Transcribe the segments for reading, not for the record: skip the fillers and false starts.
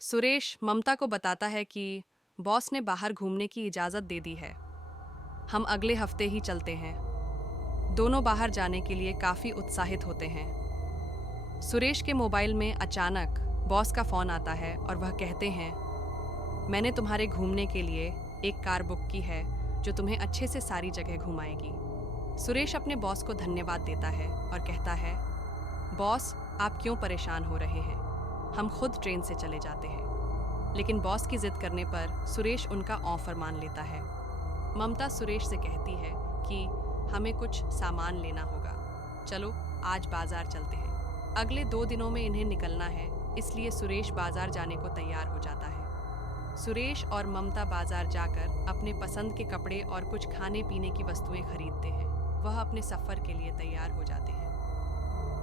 सुरेश ममता को बताता है कि बॉस ने बाहर घूमने की इजाज़त दे दी है। हम अगले हफ्ते ही चलते हैं। दोनों बाहर जाने के लिए काफ़ी उत्साहित होते हैं। सुरेश के मोबाइल में अचानक बॉस का फ़ोन आता है और वह कहते हैं, मैंने तुम्हारे घूमने के लिए एक कार बुक की है जो तुम्हें अच्छे से सारी जगह घुमाएगी। सुरेश अपने बॉस को धन्यवाद देता है और कहता है, बॉस आप क्यों परेशान हो रहे हैं, हम खुद ट्रेन से चले जाते हैं। लेकिन बॉस की जिद करने पर सुरेश उनका ऑफर मान लेता है। ममता सुरेश से कहती है कि हमें कुछ सामान लेना होगा, चलो आज बाजार चलते हैं। अगले 2 दिनों में इन्हें निकलना है, इसलिए सुरेश बाजार जाने को तैयार हो जाता है। सुरेश और ममता बाजार जाकर अपने पसंद के कपड़े और कुछ खाने पीने की वस्तुएं खरीदते हैं। वह अपने सफ़र के लिए तैयार हो जाते हैं।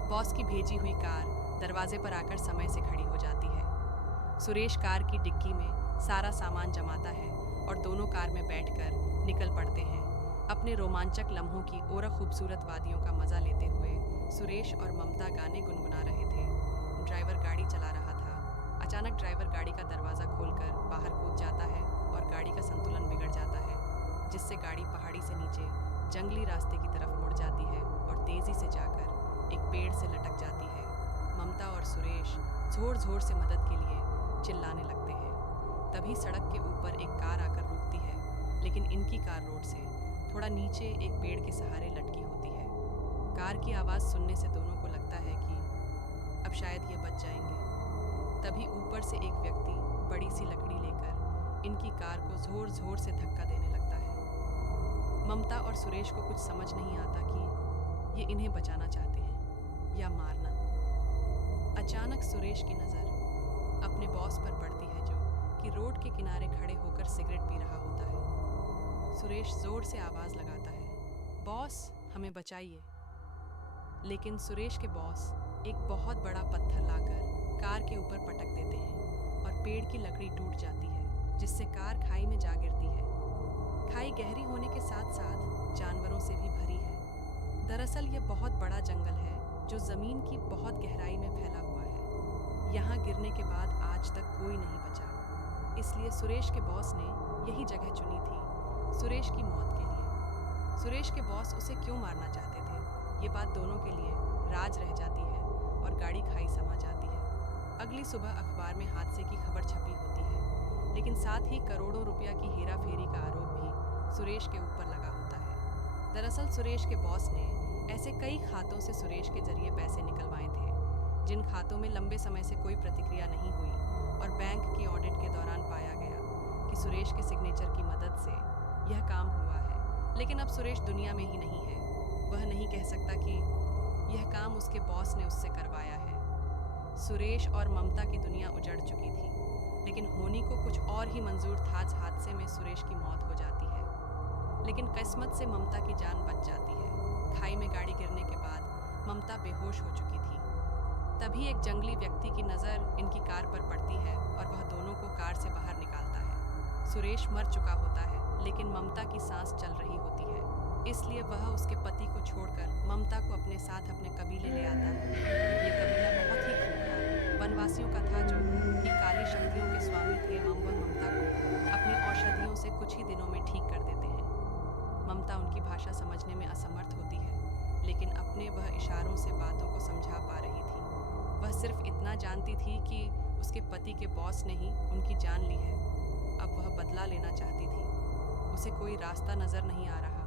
बॉस की भेजी हुई कार दरवाजे पर आकर समय से खड़ी हो जाती है। सुरेश कार की डिक्की में सारा सामान जमाता है और दोनों कार में बैठकर निकल पड़ते हैं। अपने रोमांचक लम्हों की और खूबसूरत वादियों का मज़ा लेते हुए सुरेश और ममता गाने गुनगुना रहे थे। ड्राइवर गाड़ी चला रहा था। अचानक ड्राइवर गाड़ी का दरवाज़ा खोलकर बाहर कूद जाता है और गाड़ी का संतुलन बिगड़ जाता है, जिससे गाड़ी पहाड़ी से नीचे जंगली रास्ते की तरफ मुड़ जाती है और तेज़ी से जाकर एक पेड़ से लटक जाती है। ममता और सुरेश ज़ोर ज़ोर से मदद के लिए चिल्लाने लगते हैं। तभी सड़क के ऊपर एक कार आकर रुकती है, लेकिन इनकी कार रोड से थोड़ा नीचे एक पेड़ के सहारे लटकी होती है। कार की आवाज़ सुनने से दोनों को लगता है कि अब शायद ये बच जाएंगे। तभी ऊपर से एक व्यक्ति बड़ी सी लकड़ी लेकर इनकी कार को ज़ोर ज़ोर से धक्का देने लगता है। ममता और सुरेश को कुछ समझ नहीं आता कि ये इन्हें बचाना चाहते हैं या मारना। अचानक सुरेश की नज़र अपने बॉस पर पड़ती है, जो कि रोड के किनारे खड़े होकर सिगरेट पी रहा होता है। सुरेश जोर से आवाज़ लगाता है, बॉस हमें बचाइए। लेकिन सुरेश के बॉस एक बहुत बड़ा पत्थर लाकर कार के ऊपर पटक देते हैं और पेड़ की लकड़ी टूट जाती है, जिससे कार खाई में जा गिरती है। खाई गहरी होने के साथ साथ जानवरों से भी भरी है। दरअसल यह बहुत बड़ा जंगल है जो ज़मीन की बहुत गहराई में फैला हुआ है। यहाँ गिरने के बाद आज तक कोई नहीं बचा, इसलिए सुरेश के बॉस ने यही जगह चुनी थी सुरेश की मौत के लिए। सुरेश के बॉस उसे क्यों मारना चाहते थे, ये बात दोनों के लिए राज रह जाती है और गाड़ी खाई समा जाती है। अगली सुबह अखबार में हादसे की खबर छपी होती है, लेकिन साथ ही करोड़ों रुपया की हेरा फेरी का आरोप भी सुरेश के ऊपर लगा होता है। दरअसल सुरेश के बॉस ने ऐसे कई खातों से सुरेश के जरिए पैसे निकलवाए थे, जिन खातों में लंबे समय से कोई प्रतिक्रिया नहीं हुई और बैंक की ऑडिट के दौरान पाया गया कि सुरेश के सिग्नेचर की मदद से यह काम हुआ है। लेकिन अब सुरेश दुनिया में ही नहीं है। वह नहीं कह सकता कि यह काम उसके बॉस ने उससे करवाया है। सुरेश और ममता की दुनिया उजड़ चुकी थी, लेकिन होनी को कुछ और ही मंजूर था। हादसे में सुरेश की मौत हो जाती है, लेकिन किस्मत से ममता की जान बच जाती है। खाई में गाड़ी गिरने के बाद ममता बेहोश हो चुकी थी। तभी एक जंगली व्यक्ति की नज़र इनकी कार पर पड़ती है और वह दोनों को कार से बाहर निकालता है। सुरेश मर चुका होता है, लेकिन ममता की सांस चल रही होती है, इसलिए वह उसके पति को छोड़कर ममता को अपने साथ अपने कबीले ले आता है। ये कबीला बहुत ही खूंखार वनवासियों का था, जो कि काली शक्तियों के स्वामी थे। वह ममता को अपनी औषधियों से कुछ ही दिनों में ठीक कर देते हैं। ममता उनकी भाषा समझने में असमर्थ होती है, लेकिन अपने वह इशारों से बातों को समझा पा रही थी। वह सिर्फ इतना जानती थी कि उसके पति के बॉस ने ही उनकी जान ली है। अब वह बदला लेना चाहती थी। उसे कोई रास्ता नज़र नहीं आ रहा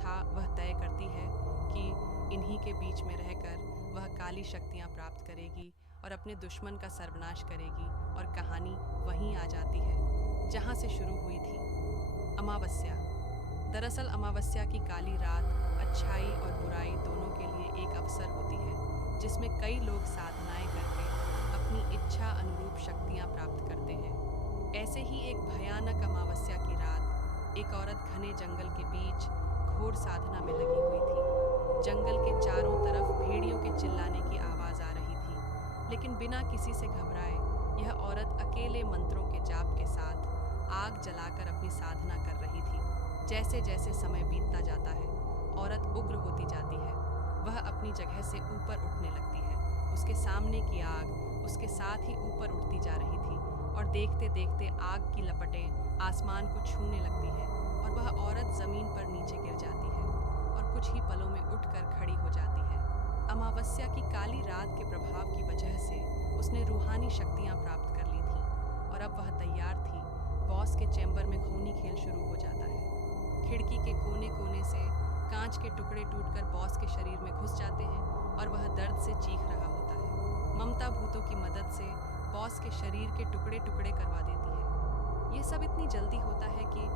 था। वह तय करती है कि इन्हीं के बीच में रहकर वह काली शक्तियाँ प्राप्त करेगी और अपने दुश्मन का सर्वनाश करेगी। और कहानी वहीं आ जाती है जहाँ से शुरू हुई थी, अमावस्या। दरअसल अमावस्या की काली रात अच्छाई और बुराई दोनों के लिए एक अवसर होती है, जिसमें कई लोग साधनाएं करके अपनी इच्छा अनुरूप शक्तियां प्राप्त करते हैं। ऐसे ही एक भयानक अमावस्या की रात एक औरत घने जंगल के बीच घोर साधना में लगी हुई थी। जंगल के चारों तरफ भेड़ियों के चिल्लाने की आवाज़ आ रही थी, लेकिन बिना किसी से घबराए यह औरत अकेले मंत्रों के जाप के साथ आग जलाकर अपनी साधना कर रही थी। जैसे जैसे समय बीतता जाता है, औरत उग्र होती जाती है। वह अपनी जगह से ऊपर उठने लगती है। उसके सामने की आग उसके साथ ही ऊपर उठती जा रही थी और देखते देखते आग की लपटें आसमान को छूने लगती हैं और वह औरत जमीन पर नीचे गिर जाती है और कुछ ही पलों में उठकर खड़ी हो जाती है। अमावस्या की काली रात के प्रभाव की वजह से उसने रूहानी शक्तियां प्राप्त कर ली थीं और अब वह तैयार थी। बॉस के चैम्बर में खूनी खेल शुरू हो जाता है। खिड़की के कोने कोने से कांच के टुकड़े टूटकर बॉस के शरीर में घुस जाते हैं और वह दर्द से चीख रहा होता है। ममता भूतों की मदद से बॉस के शरीर के टुकड़े टुकड़े करवा देती है। ये सब इतनी जल्दी होता है कि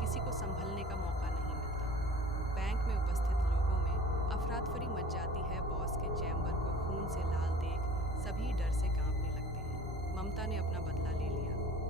किसी को संभलने का मौका नहीं मिलता। बैंक में उपस्थित लोगों में अफरातफरी मच जाती है। बॉस के चैम्बर को खून से लाल देख सभी डर से कांपने लगते हैं। ममता ने अपना बदला ले लिया।